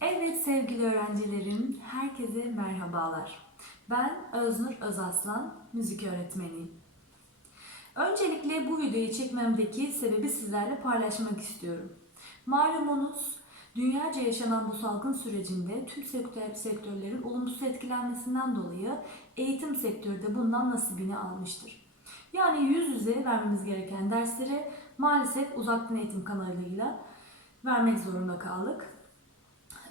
Evet sevgili öğrencilerim, herkese merhabalar. Ben Öznur Özaslan, müzik öğretmeniyim. Öncelikle bu videoyu çekmemdeki sebebi sizlerle paylaşmak istiyorum. Malumunuz dünyaca yaşanan bu salgın sürecinde tüm sektör, sektörlerin olumsuz etkilenmesinden dolayı eğitim sektörü de bundan nasibini almıştır. Yani yüz yüze vermemiz gereken dersleri maalesef uzaktan eğitim kanalıyla vermek zorunda kaldık.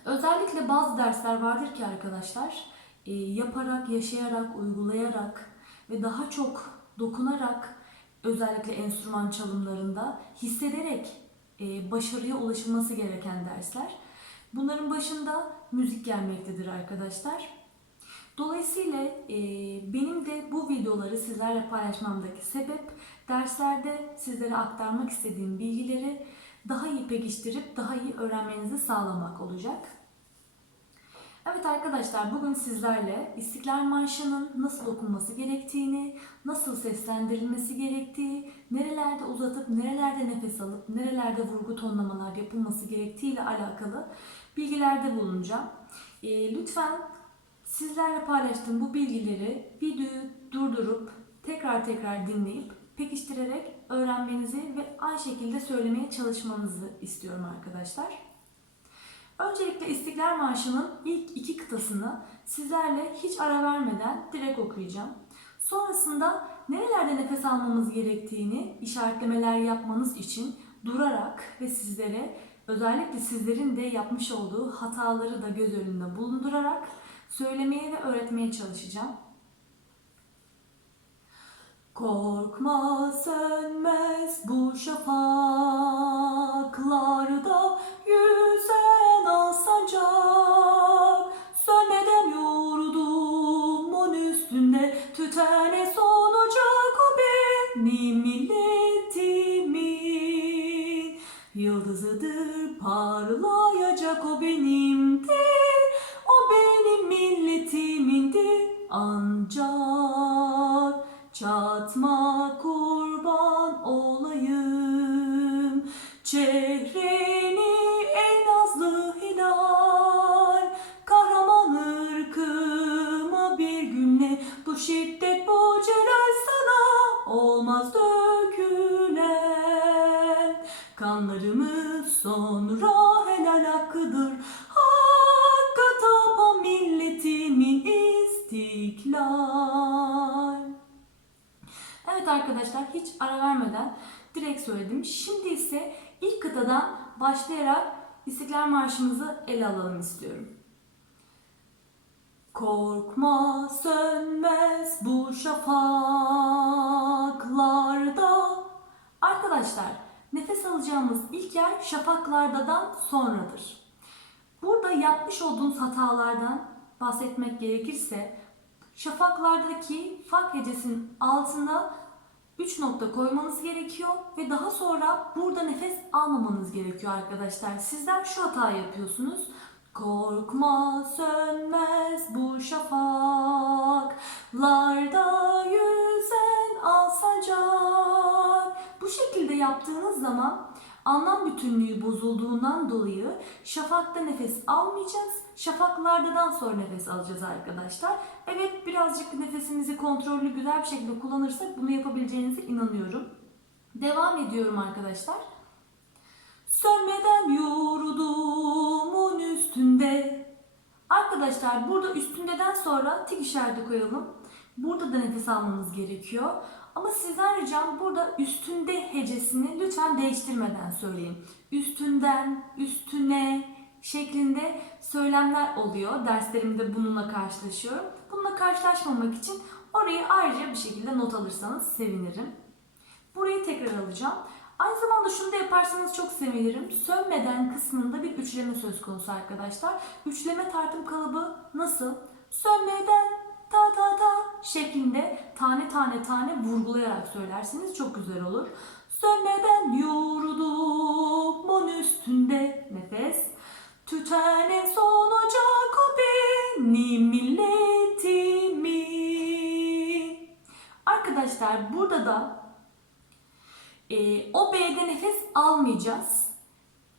Özellikle bazı dersler vardır ki arkadaşlar e, yaparak, yaşayarak, uygulayarak ve daha çok dokunarak özellikle enstrüman çalımlarında hissederek e, başarıya ulaşılması gereken dersler. Bunların başında müzik gelmektedir arkadaşlar. Dolayısıyla e, benim de bu videoları sizlerle paylaşmamdaki sebep derslerde sizlere aktarmak istediğim bilgileri daha iyi pekiştirip daha iyi öğrenmenizi sağlamak olacak. Evet arkadaşlar bugün sizlerle İstiklal Marşı'nın nasıl okunması gerektiğini, nasıl seslendirilmesi gerektiği, nerelerde uzatıp nerelerde nefes alıp nerelerde vurgu tonlamalar yapılması gerektiği ile alakalı bilgilerde bulunacağım. E, lütfen sizlerle paylaştığım bu bilgileri videoyu durdurup tekrar tekrar dinleyip pekiştirerek öğrenmenizi ve aynı şekilde söylemeye çalışmanızı istiyorum arkadaşlar. Öncelikle İstiklal Marşı'nın ilk iki kıtasını sizlerle hiç ara vermeden direkt okuyacağım. Sonrasında nerelerde nefes almamız gerektiğini işaretlemeler yapmanız için durarak ve sizlere özellikle sizlerin de yapmış olduğu hataları da göz önünde bulundurarak söylemeye ve öğretmeye çalışacağım. Korkma sönmez bu şafaklarda. Yüzen al sancak. Sönmeden yurdumun üstünde tütene sonacak o benim milletimin. Yıldızıdır parlayacak o benimdir Çehreni en nazlı hilal. Kahraman ırkıma bir günle Bu şiddet bu celal sana olmaz dökülen. Kanlarımız sonra helal hakkıdır. Hakka tapan milletimin istiklal. Evet arkadaşlar hiç ara vermeden direkt söyledim. Şimdi ise ilk kıtadan başlayarak İstiklal Marşımızı ele alalım istiyorum. Korkma sönmez bu şafaklarda. Arkadaşlar nefes alacağımız ilk yer şafaklardadan sonradır. Burada yapmış olduğunuz hatalardan bahsetmek gerekirse şafaklardaki fak hecesinin altına 3 nokta koymanız gerekiyor ve daha sonra burada nefes almamanız gerekiyor arkadaşlar. Sizler şu hatayı yapıyorsunuz. Korkma sönmez bu şafaklarda yüzen al. Bu şekilde yaptığınız zaman anlam bütünlüğü bozulduğundan dolayı şafakta nefes almayacağız. Şafaklardadan sonra nefes alacağız arkadaşlar. Evet birazcık nefesimizi kontrollü güzel bir şekilde kullanırsak bunu yapabileceğinize inanıyorum. Devam ediyorum arkadaşlar. Sönmeden yurdumun üstünde. Arkadaşlar burada üstündeden sonra tik işareti koyalım. Burada da nefes almamız gerekiyor. Ama sizden ricam burada üstünde hecesini lütfen değiştirmeden söyleyin. Üstünden, üstüne şeklinde söylemler oluyor. Derslerimde bununla karşılaşıyorum. Bununla karşılaşmamak için orayı ayrıca bir şekilde not alırsanız sevinirim. Burayı tekrar alacağım. Aynı zamanda şunu da yaparsanız çok sevinirim. Sönmeden kısmında bir üçleme söz konusu arkadaşlar. Üçleme tartım kalıbı nasıl? Sönmeden ta ta ta şeklinde tane tane tane vurgulayarak söylerseniz çok güzel olur. Sönmeden yurdumun üstünde nefes. Tütene sonacak o benim milletimin. Arkadaşlar burada da e, o B'de nefes almayacağız.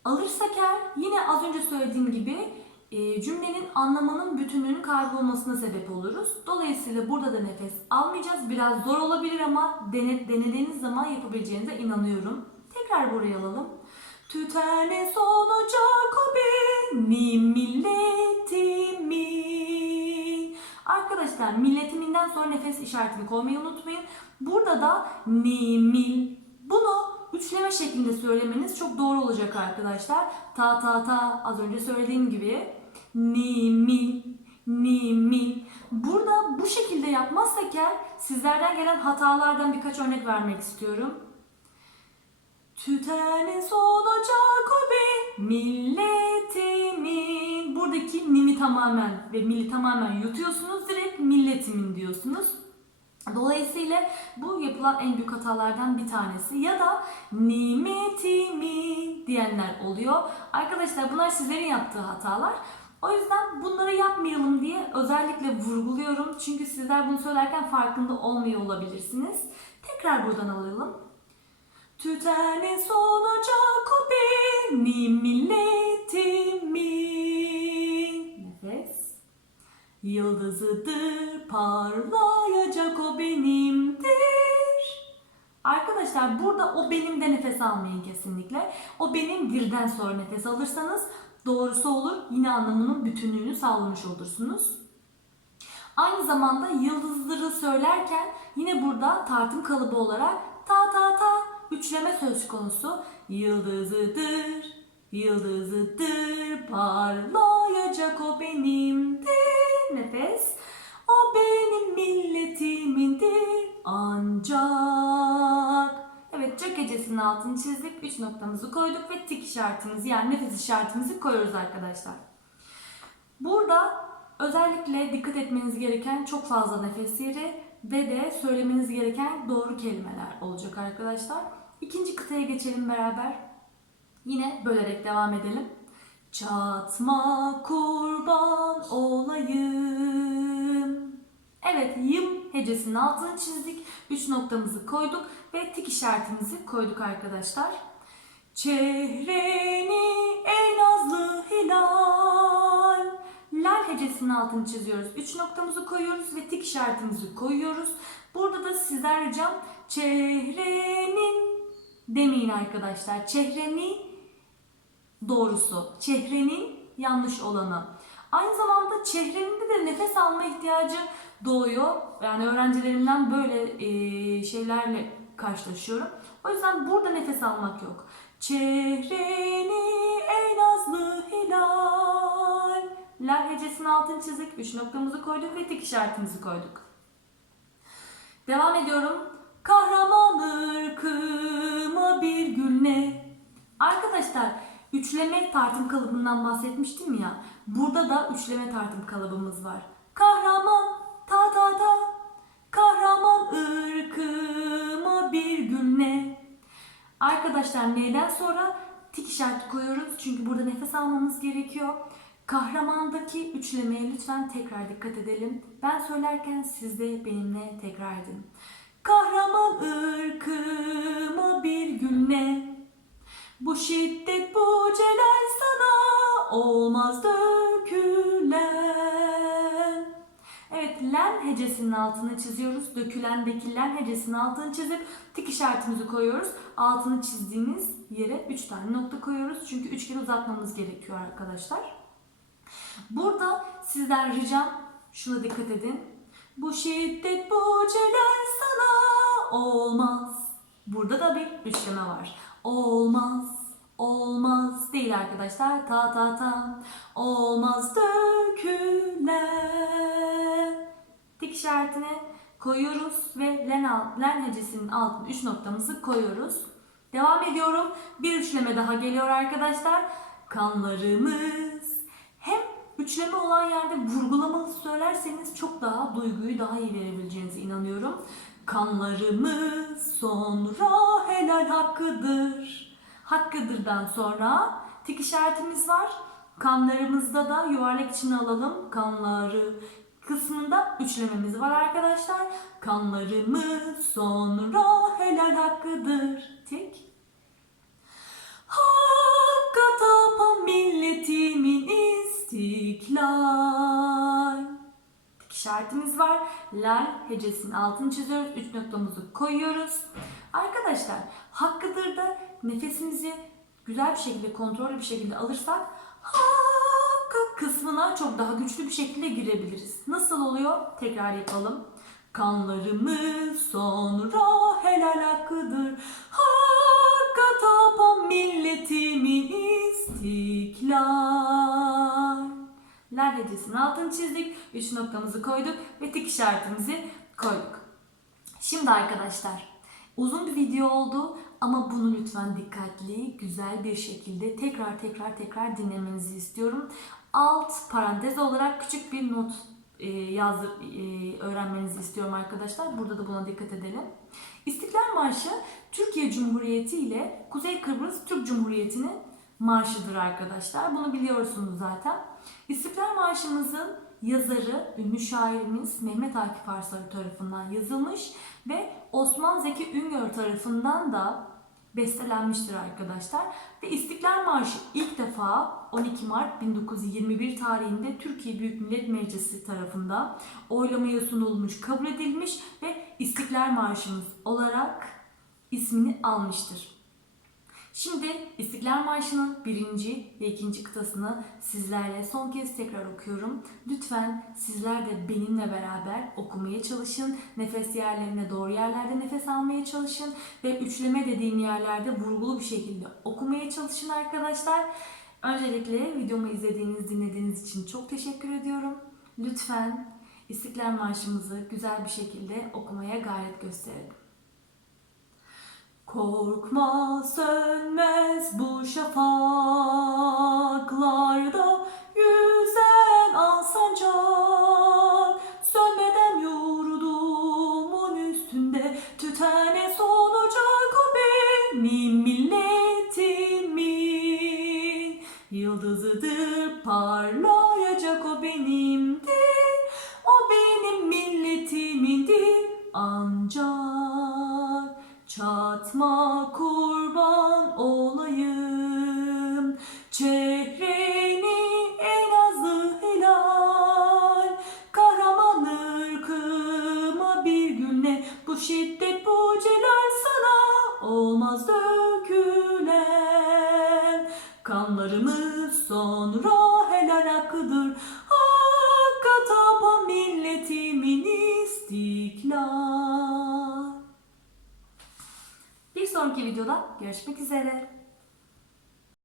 Alırsak eğer yine az önce söylediğim gibi e, cümlenin anlamının bütünlüğünün kaybolmasına sebep oluruz. Dolayısıyla burada da nefes almayacağız. Biraz zor olabilir ama dene, denediğiniz zaman yapabileceğinize inanıyorum. Tekrar buraya alalım. Tütene sonacak o benim milletimin. Arkadaşlar milletiminden sonra nefes işaretini koymayı unutmayın. Burada da ni mil. Bunu üçleme şeklinde söylemeniz çok doğru olacak arkadaşlar. Ta ta ta az önce söylediğim gibi ni mil ni mil. Burada bu şekilde yapmazsak eğer sizlerden gelen hatalardan birkaç örnek vermek istiyorum. Tütenin solacak o be milletimin. Buradaki mimi tamamen ve mili tamamen yutuyorsunuz. Direkt milletimin diyorsunuz. Dolayısıyla bu yapılan en büyük hatalardan bir tanesi. Ya da nimetimi diyenler oluyor. Arkadaşlar bunlar sizlerin yaptığı hatalar. O yüzden bunları yapmayalım diye özellikle vurguluyorum. Çünkü sizler bunu söylerken farkında olmuyor olabilirsiniz. Tekrar buradan alalım. Tütenin sonacak o benim milletimin. Nefes. Yıldızıdır parlayacak o benimdir. Arkadaşlar burada o benimde nefes almayın kesinlikle. O benim birden sonra nefes alırsanız doğrusu olur. Yine anlamının bütünlüğünü sağlamış olursunuz. Aynı zamanda yıldızları söylerken yine burada tartım kalıbı olarak ta ta ta üçleme söz konusu. Yıldızıdır, yıldızıdır, parlayacak o benimdir. Nefes. O benim milletimindir ancak. Evet cök gecesinin altını çizdik. Üç noktamızı koyduk ve tik işaretimizi yani nefes işaretimizi koyuyoruz arkadaşlar. Burada özellikle dikkat etmeniz gereken çok fazla nefes yeri ve de söylemeniz gereken doğru kelimeler olacak arkadaşlar. İkinci kıtaya geçelim beraber. Yine bölerek devam edelim. Çatma kurban olayım. Evet yım hecesinin altını çizdik. Üç noktamızı koyduk ve tik işaretimizi koyduk arkadaşlar. Çehreni ey nazlı hilal. Lal hecesinin altını çiziyoruz. Üç noktamızı koyuyoruz ve tik işaretimizi koyuyoruz. Burada da sizden ricam çehrenin demeyin arkadaşlar. Çehreni doğrusu. Çehrenin yanlış olanı. Aynı zamanda çehreminde de nefes alma ihtiyacı doğuyor. Yani öğrencilerimden böyle e, şeylerle karşılaşıyorum. O yüzden burada nefes almak yok. Çehreni ey nazlı hilal. La hecesinin altını çizdik. Üç noktamızı koyduk ve tik işaretimizi koyduk. Devam ediyorum. Üçleme tartım kalıbından bahsetmiştim ya. Burada da üçleme tartım kalıbımız var. Kahraman ta ta ta. Kahraman ırkıma bir gül ne? Arkadaşlar neyden sonra tik işareti koyuyoruz. Çünkü burada nefes almamız gerekiyor. Kahramandaki üçlemeye lütfen tekrar dikkat edelim. Ben söylerken siz de benimle tekrar edin. Kahraman ırkıma bir gül ne? Bu şiddet bu celal sana olmaz dökülen. Evet len hecesinin altını çiziyoruz. Dökülendeki len hecesinin altını çizip tik işaretimizi koyuyoruz. Altını çizdiğimiz yere 3 tane nokta koyuyoruz. Çünkü 3 kere uzatmamız gerekiyor arkadaşlar. Burada sizden ricam şuna dikkat edin. Bu şiddet bu celal sana olmaz. Burada da bir üçleme var. Olmaz, olmaz değil arkadaşlar. Ta ta ta. Olmaz dökülen. Tik işaretine koyuyoruz ve len, alt, len hecesinin altına 3 noktamızı koyuyoruz. Devam ediyorum. Bir üçleme daha geliyor arkadaşlar. Kanlarımız hem üçleme olan yerde vurgulamalı söylerseniz çok daha duyguyu daha iyi verebileceğinize inanıyorum. Kanlarımız sonra helal hakkıdır. Hakkıdır'dan sonra tik işaretimiz var. Kanlarımızda da yuvarlak içine alalım. Kanları kısmında üçlememiz var arkadaşlar. Kanlarımız sonra helal hakkıdır. Tik. Hakka tapan milletimin istiklal. Tik işaretimiz var. Lal hecesinin altını çiziyoruz. Üç noktamızı koyuyoruz. Arkadaşlar hakkıdır da nefesimizi güzel bir şekilde kontrollü bir şekilde alırsak hakkı kısmına çok daha güçlü bir şekilde girebiliriz. Nasıl oluyor? Tekrar yapalım. Kanlarımız sonra helal hakkıdır. Hakka tapan milletimin istiklal. Ler hecesinin altını çizdik. Üç noktamızı koyduk ve tik işaretimizi koyduk. Şimdi arkadaşlar uzun bir video oldu ama bunu lütfen dikkatli, güzel bir şekilde tekrar tekrar tekrar dinlemenizi istiyorum. Alt parantez olarak küçük bir not e, yazdır, e, öğrenmenizi istiyorum arkadaşlar. Burada da buna dikkat edelim. İstiklal Marşı Türkiye Cumhuriyeti ile Kuzey Kıbrıs Türk Cumhuriyeti'nin marşıdır arkadaşlar. Bunu biliyorsunuz zaten. İstiklal Marşımızın yazarı, ünlü şairimiz Mehmet Akif Arslan tarafından yazılmış ve Osman Zeki Üngör tarafından da bestelenmiştir arkadaşlar. Ve İstiklal Marşı ilk defa 12 Mart 1921 tarihinde Türkiye Büyük Millet Meclisi tarafından oylamaya sunulmuş, kabul edilmiş ve İstiklal Marşımız olarak ismini almıştır. Şimdi İstiklal Marşı'nın birinci ve ikinci kıtasını sizlerle son kez tekrar okuyorum. Lütfen sizler de benimle beraber okumaya çalışın. Nefes yerlerine doğru yerlerde nefes almaya çalışın. Ve üçleme dediğim yerlerde vurgulu bir şekilde okumaya çalışın arkadaşlar. Öncelikle videomu izlediğiniz, dinlediğiniz için çok teşekkür ediyorum. Lütfen İstiklal Marşımızı güzel bir şekilde okumaya gayret gösterelim. Korkma sönmez bu şafaklarda. Yüzen al Sönmeden yurdumun üstünde. Tütene solacak o benim milletimin Yıldızıdır parlayacak Bu şiddet bu celal sana Olmaz dökülen. Kanlarımız sonra helal hakkıdır. Hakka tapan milletimin istiklal. Bir sonraki videoda görüşmek üzere.